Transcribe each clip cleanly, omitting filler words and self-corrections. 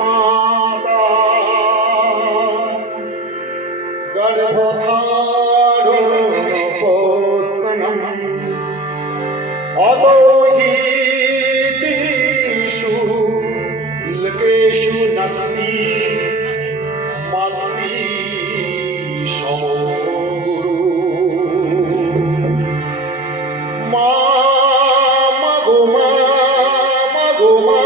माता गर्भधारणोपोत्सनम् अदोहीतिषु लकेषु नस्ति मातृ समो गुरु मा मगो मा मगो मा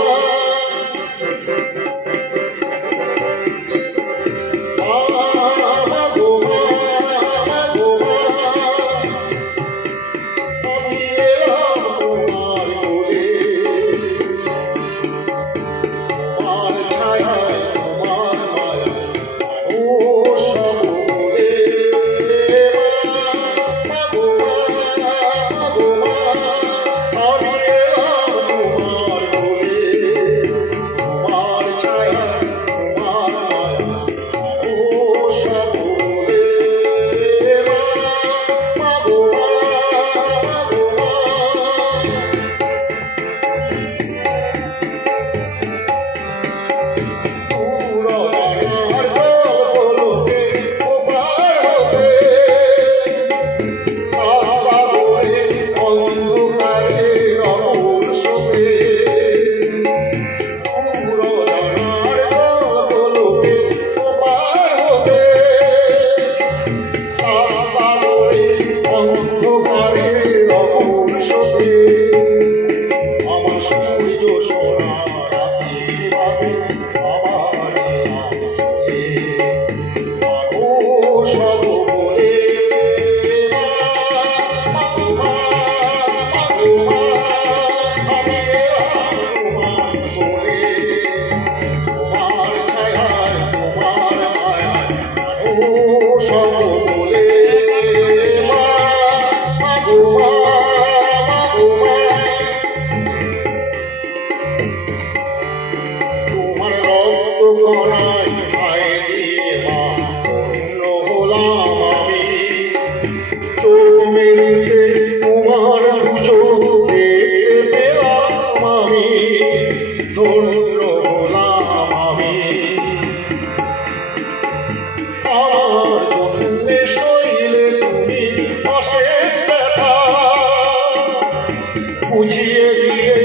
বুঝিয়ে দিয়ে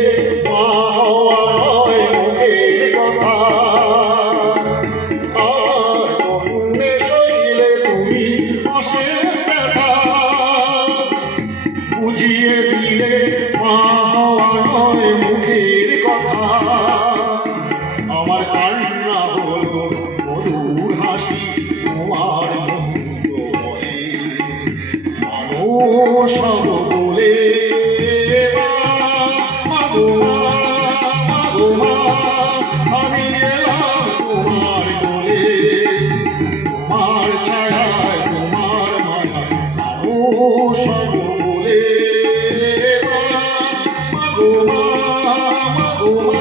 মা হওয়া নয় মুখের কথা আর জন্যে শৈলে তুমি অশেষ ব্যথা বুঝিয়ে দিলে মা হওয়া নয় মুখের কথা আমার কান্না হলো মধুর হাসি তোমার মুক্ত বলে মানুষ বলে আমি এলাম তোমার কোলে তোমার ছায়ায় তোমার মায়ায় মানুষ বলে মাগো মা মাগো মা